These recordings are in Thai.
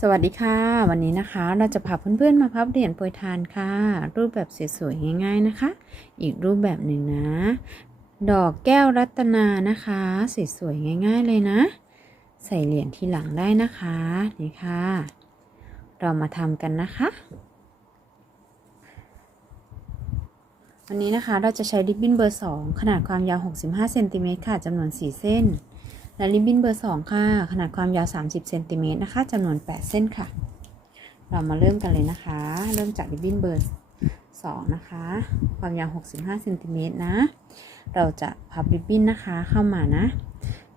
สวัสดีค่ะ วันนี้นะคะเราจะพาเพื่อนๆมาพับเหรียญโปรยทานค่ะ รูปแบบสวยๆง่ายๆนะคะ อีกรูปแบบหนึ่งนะ ดอกแก้วรัตนานะคะสวยๆง่าย ๆเลยนะ ใส่เหรียญที่หลังได้นะคะนี่ค่ะ เรามาทำกันนะคะ วันนี้นะคะเราจะใช้ริบบิ้นเบอร์ 2 ขนาดความยาว 65เซนติเมตรค่ะจำนวน 4 เส้น และริบบิ้นเบอร์ 2 ค่ะ ขนาดความยาว 30เซนติเมตรนะคะจำนวน 8 เส้นค่ะ เรามาเริ่มกันเลยนะคะ เริ่มจากริบบิ้นเบอร์ 2 นะคะ ความยาว 65เซนติเมตรนะ เราจะพับริบบิ้นนะคะเข้ามานะ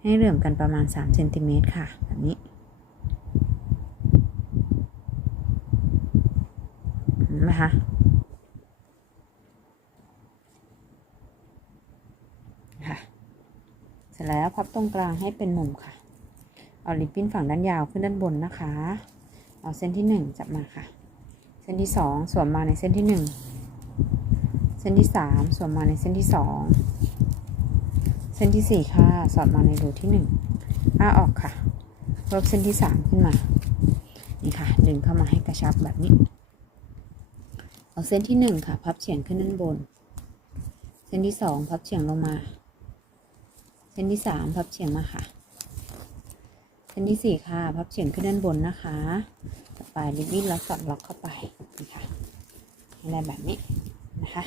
ให้เหลื่อมกันประมาณ3เซนติเมตรค่ะแบบนี้เห็นไหมคะคะ เสร็ จแล้วพับตรงกลางให้เป็นมุมค่ะ เอาริบบิ้นฝั่งด้านยาวขึ้นด้านบนนะคะ เอาเส้นที่หนึ่งจับมาค่ะ เส้นที่สองสวมมาในเส้นที่หนึ่งเส้นที่สามสวมมาในเส้นที่สองเส้นที่สี่ค่ะ สอดมาในรูที่หนึ่งอ้าออกค่ะเพิ่มเส้นที่สามขึ้นมา นี่ค่ะ ดึงเข้ามาให้กระชับแบบนี้ เอาเส้นที่หนึ่งค่ะ พับเฉียงขึ้นด้านบน เส้นที่สองพับเฉียงลงมา เส้นที่สามพับเฉียงมาค่ะ เส้นที่สี่ค่ะ พับเฉียงขึ้นด้านบนนะคะ ต่อไปริบบิ้นแล้วสอดล็อกเข้าไปนี่ค่ะให้ได้แบบนี้นะคะ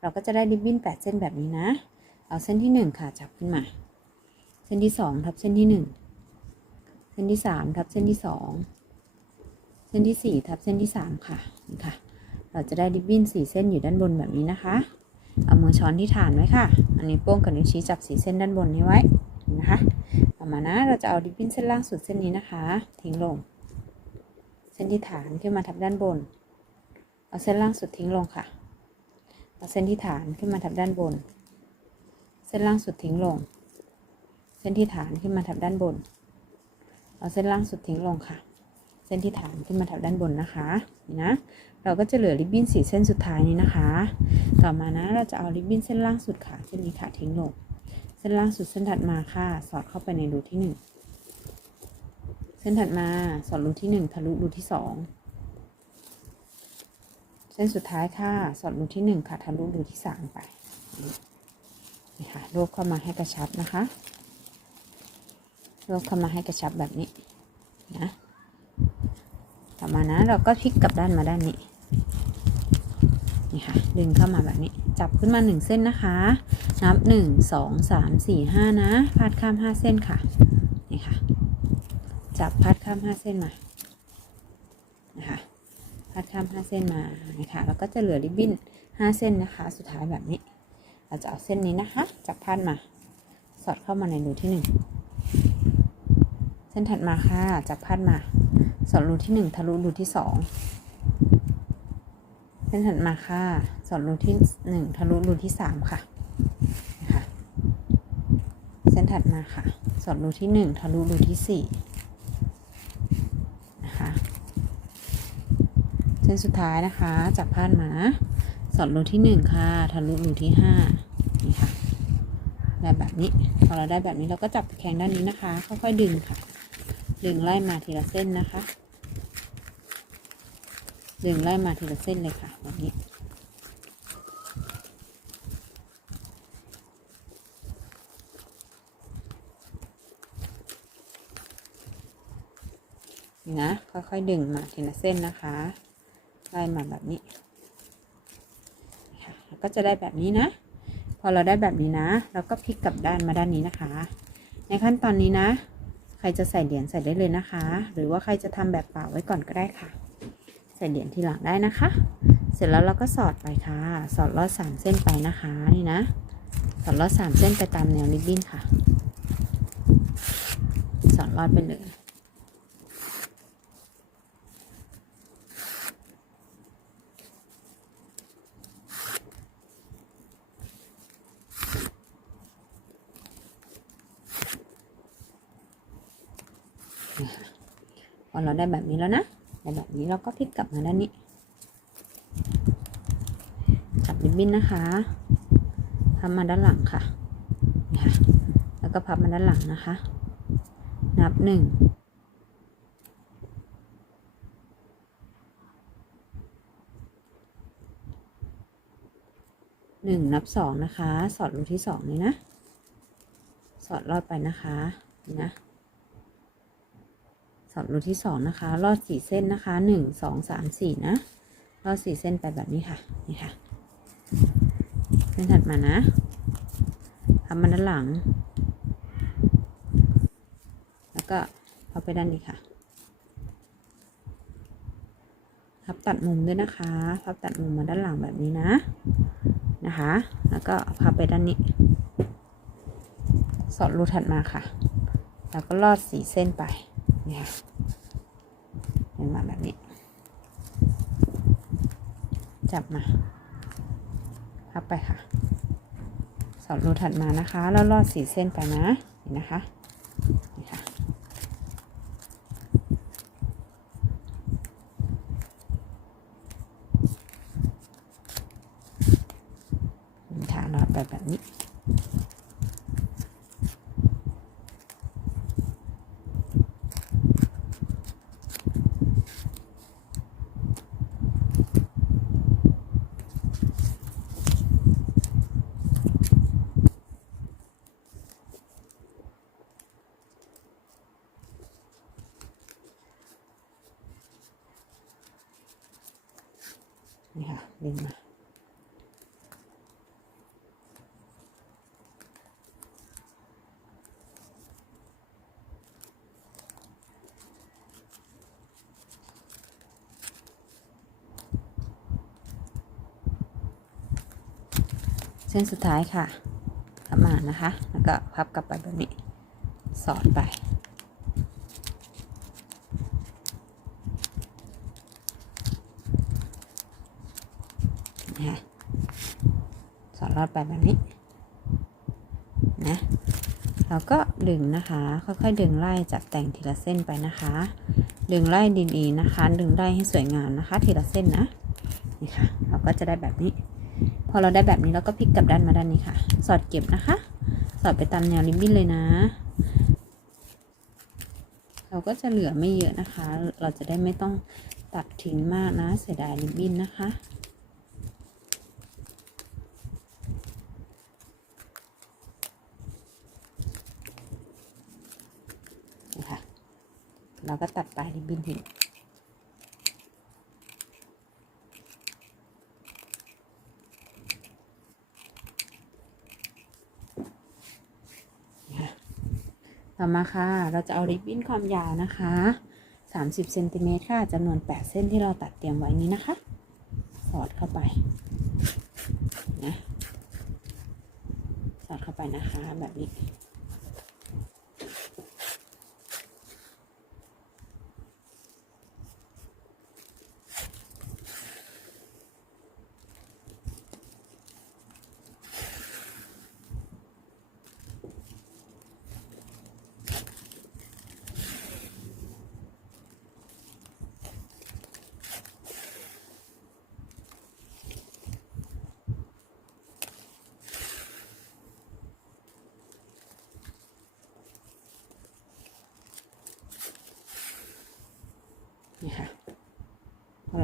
เราก็จะได้ริบบิ้นแปดเส้นแบบนี้นะ เอาเส้นที่หนึ่งค่ะจับขึ้นมา เส้นที่สองทับเส้นที่หนึ่งเส้นที่สามทับเส้นที่สองเส้นที่สี่ทับเส้นที่สามค่ะนี่ค่ะ เราจะได้ริบบิ้นสี่เส้นอยู่ด้านบนแบบนี้นะคะ เอามือช้อนที่ฐานไว้ค่ะ อันนี้โป้งกับนิ้วชี้จับสีเส้นด้านบนนี้ไว้นะคะต่อมานะ เราจะเอาริบบิ้นเส้นล่างสุดเส้นนี้นะคะ ทิ้งลง เส้นที่ฐานขึ้นมาทับด้านบน เอาเส้นล่างสุดทิ้งลงค่ะ เอาเส้นที่ฐานขึ้นมาทับด้านบน เส้นล่างสุดทิ้งลง เส้นที่ฐานขึ้นมาทับด้านบน เอาเส้นล่างสุดทิ้งลงค่ะ เส้นที่ฐานขึ้นมาทับด้านบนนะคะ นี่นะ เราก็จะเหลือริบบิ้นสีเส้นสุดท้ายนี้นะคะ ต่อมานะเราจะเอาริบบิ้นเส้นล่างสุดค่ะเส้นนี้ค่ะทิ้งลง เส้นล่างสุดเส้นถัดมาค่ะ สอดเข้าไปในรูที่หนึ่งเส้นถัดมาสอดรูที่หนึ่งทะลุรูที่สองเส้นสุดท้ายค่ะ สอดรูที่หนึ่งค่ะทะลุรูที่สามไปนี่ค่ะรวบเข้ามาให้กระชับนะคะรวบเข้ามาให้กระชับแบบนี้นะต่อมานะเราก็พลิกกลับด้านมาด้านนี้ นี่ค่ะดึงเข้ามาแบบนี้ จับขึ้นมาหนึ่งเส้นนะคะ นับหนึ่งสองสามสี่ห้านะพาดข้ามห้าเส้นค่ะ นี่ค่ะ จับพาดข้ามห้าเส้นมา นะคะพาดข้ามห้าเส้นมา นะคะแล้วก็จะเหลือริบบิ้นห้าเส้นนะคะ สุดท้ายแบบนี้ เราจะเอาเส้นนี้นะคะ จับพาดมา สอดเข้ามาในรูที่หนึ่งเส้นถัดมาค่ะ จับพาดมา สอดรูที่หนึ่งทะลุรูที่สอง เส้นถัดมาค่ะ สอดรูที่หนึ่งทะลุรูที่สามค่ะนะคะเส้นถัดมาค่ะ สอดรูที่หนึ่งทะลุรูที่สี่นะคะเส้นสุดท้ายนะคะจับพาดมา สอดรูที่หนึ่งค่ะ ทะลุรูที่ห้านี่ค่ะได้แบบนี้พอเราได้แบบนี้เราก็จับตะแคงด้านนี้นะคะ ค่อยๆดึงค่ะ ดึงไล่มาทีละเส้นนะคะ ดึงไล่มาทีละเส้นเลยค่ะแบบนี้นี่นะค่อยๆดึงมาทีละเส้นนะคะไล่มาแบบนี้ก็จะได้แบบนี้นะ พอเราได้แบบนี้นะ เราก็พลิกกลับด้านมาด้านนี้นะคะ ในขั้นตอนนี้นะ ใครจะใส่เหรียญใส่ได้เลยนะคะ หรือว่าใครจะทำแบบเปล่าไว้ก่อนก็ได้ค่ะ ใส่เหรียญทีหลังได้นะคะ เสร็จแล้วเราก็สอดไปค่ะ สอดลอดสามเส้นไปนะคะนี่นะ สอดลอดสามเส้นไปตามแนวริบบิ้นค่ะ สอดลอดไปเลยพอเราได้แบบนี้แล้วนะ แบบนี้เราก็พลิกกลับมาด้านนี้ จับริบบิ้นนะคะพับมาด้านหลังค่ะ แล้วก็พับมาด้านหลังนะคะ นับหนึ่งหนึ่งนับสองนะคะ สอดรูที่สองนี้นะ สอดรอดไปนะคะ นี่นะ อดรูที่สองนะคะลอดสี่เส้นนะคะหนึ่งสองสามสี่นะลอดสี่เส้นไปแบบนี้ค่ะนี่ค่ะเส้นถัดมานะพับมาด้านหลัง แล้วก็พับไปด้านนี้ค่ะพับตัดมุมด้วยนะคะพับตัดมุมมาด้านหลังแบบนี้นะนะคะ แล้วก็พับไปด้านนี้ สอดรูถัดมาค่ะ แล้วก็ลอดสีเส้นไป นี่ยค่ะเป็นมาแบบนี้ จับมาพับไปค่ะสอดรูถัดมานะคะ แล้วลอดสีเส้นไปนะเห็นนะคะนี่ค่ะนี่ค่ะลอดไปแบบนี้ นี่ค่ะดึงมาเส้นสุดท้ายค่ะกลับมานะคะ แล้วก็พับกลับไปแบบนี้ สอดไป นะคะ สอดรอดไปแบบนี้นะเราก็ดึงนะคะ ค่อยๆ ดึงไล่จับแต่งทีละเส้นไปนะคะ ดึงไล่ดีๆนะคะ ดึงไล่ให้สวยงามนะคะ ทีละเส้นนะนี่ค่ะ เราก็จะได้แบบนี้ พอเราได้แบบนี้เราก็พลิกกลับด้านมาด้านนี้ค่ะ สอดเก็บนะคะ สอดไปตามแนวริบบิ้นเลยนะ เราก็จะเหลือไม่เยอะนะคะ เราจะได้ไม่ต้องตัดทิ้งมากนะ เสียดายริบบิ้นนะคะ นี่ค่ะ เราก็ตัดปลายริบบิ้นทิ้งนี่ค่ะต่อมาค่ะ เราจะเอาริบบิ้นความยาวนะคะ 30เซนติเมตรค่ะจำนวน 8 เส้นที่เราตัดเตรียมไว้นี้นะคะ สอดเข้าไปนะ สอดเข้าไปนะคะแบบนี้ค่ะ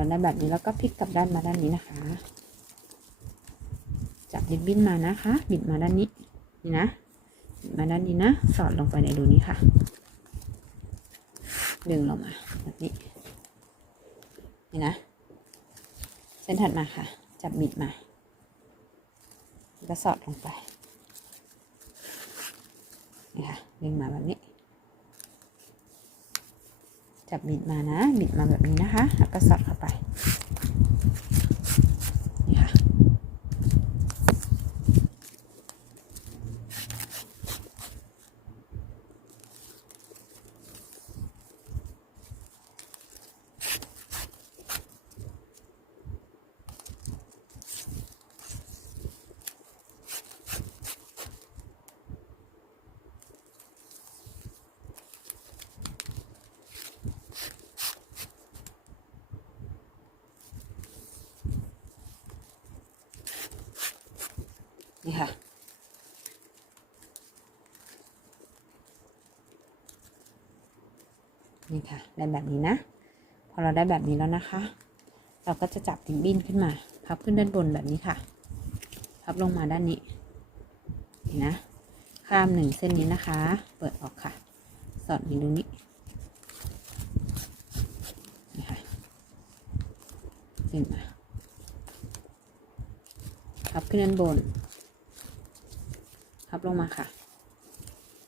พอเราได้แบบนี้แล้วก็พลิกกลับด้านมาด้านนี้นะคะ จับริบบิ้นมานะคะ บิดมาด้านนี้นี่นะมาด้านนี้นะ สอดลงไปในรูนี้ค่ะ ดึงลงมาแบบนี้ นี่นะ เส้นถัดมาค่ะ จับบิดมา แล้วสอดลงไป นี่ค่ะ ดึงมาแบบนี้ จับบิดมานะ บิดมาแบบนี้นะคะ แล้วก็สอดเข้าไป นี่ค่ะ นี่ค่ะ นี่ค่ะ ได้แบบนี้นะ พอเราได้แบบนี้แล้วนะคะ เราก็จะจับติมบิ้นขึ้นมา พับขึ้นด้านบนแบบนี้ค่ะ พับลงมาด้านนี้เห็นะ ข้ามหนึ่งเส้นนี้นะคะ เปิดออกค่ะ สอดในตรูนี้นี่ค่ะขึ้นมาพับขึ้นด้านบน พับลงมาค่ะ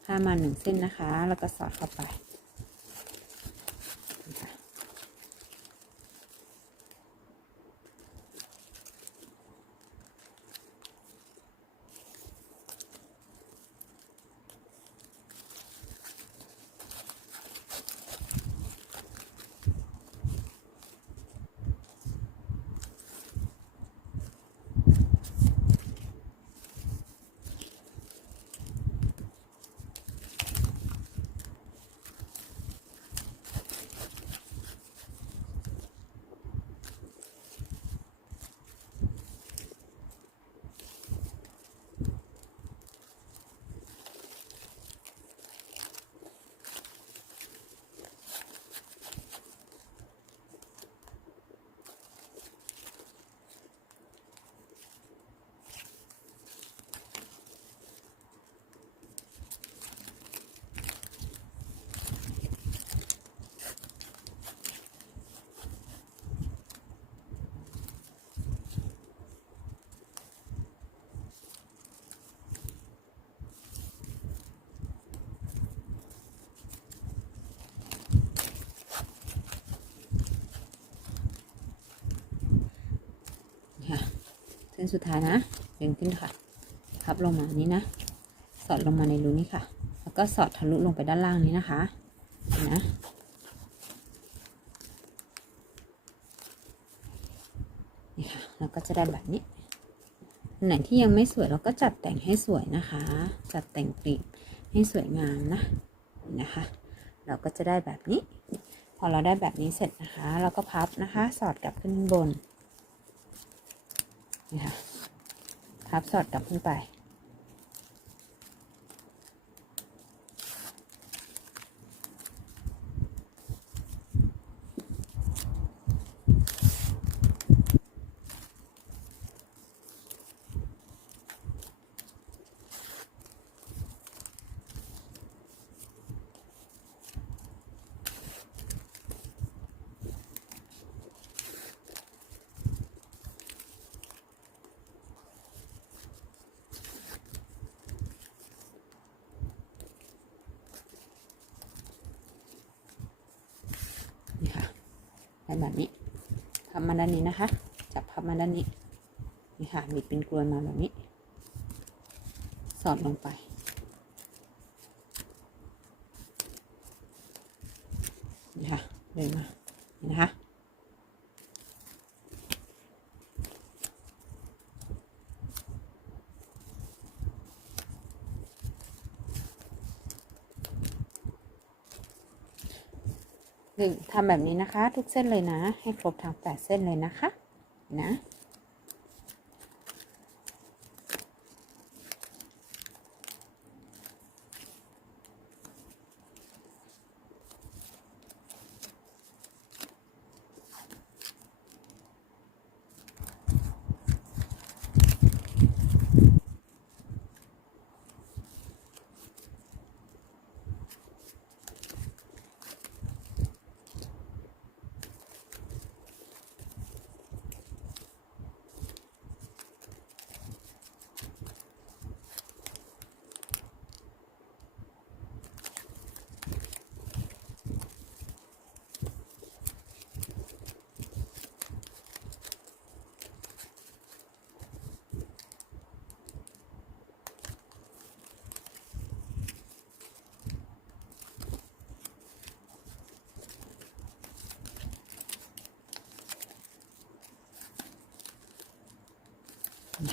ข้ามาหนึ่งเส้นนะคะ แล้วก็สอดเข้าไปนี่ค่ะ ค่ะเส้นสุดท้ายนะดึงขึ้นค่ะ พับลงมานี้นะ สอดลงมาในรูนี้ค่ะ แล้วก็สอดทะลุลงไปด้านล่างนี้นะคะนะนี่ค่ะเราก็จะได้แบบนี้ไหนที่ยังไม่สวยเราก็จัดแต่งให้สวยนะคะ จัดแต่งกลีบให้สวยงามนะนะคะ เราก็จะได้แบบนี้ พอเราได้แบบนี้เสร็จนะคะ เราก็พับนะคะ สอดกลับขึ้นบน นี่ค่ะพับสอดกลับขึ้นไป นี่ค่ะ ได้แบบนี้พับมาด้านนี้นะคะ จับพับมาด้านนี้นี่ค่ะบิดเป็นกลวยมาแบบนี้ สอดลงไป นี่ค่ะเดินมานี่นะคะึ่งทำแบบนี้นะคะ ทุกเส้นเลยนะ ให้ครบทั้งแปดเส้นเลยนะคะ นะ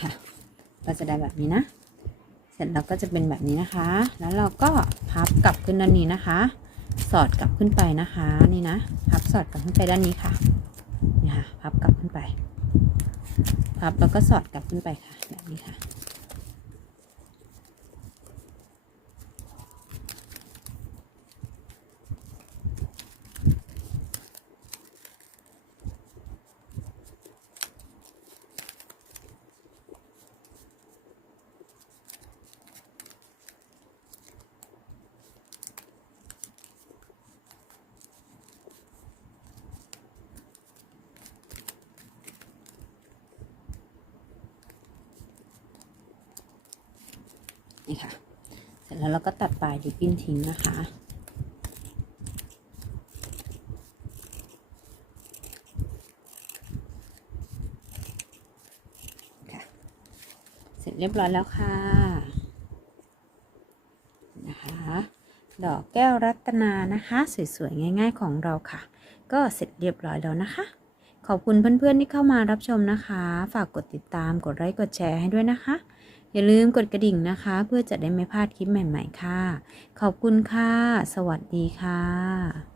ค่ะก็จะได้แบบนี้นะ เสร็จแล้วก็จะเป็นแบบนี้นะคะ แล้วเราก็พับกลับขึ้นด้านนี้นะคะ สอดกลับขึ้นไปนะคะนี่นะ พับสอดกลับขึ้นไปด้านนี้ค่ะนี่ค่ะพับกลับขึ้นไป พับแล้วก็สอดกลับขึ้นไปค่ะแบบนี้ค่ะ นี่ค่ะ เสร็จแล้วเราก็ตัดปลายริบบิ้นทิ้งนะคะค่ะเสร็จเรียบร้อยแล้วค่ะนะคะดอกแก้วรัตนานะคะ สวยๆ ง่าย ๆ ของเราค่ะ ก็เสร็จเรียบร้อยแล้วนะคะ ขอบคุณเพื่อนๆที่เข้ามารับชมนะคะ ฝากกดติดตามกดไลค์กดแชร์ให้ด้วยนะคะ อย่าลืมกดกระดิ่งนะคะ เพื่อจะได้ไม่พลาดคลิปใหม่ ๆ ค่ะ ขอบคุณค่ะ สวัสดีค่ะ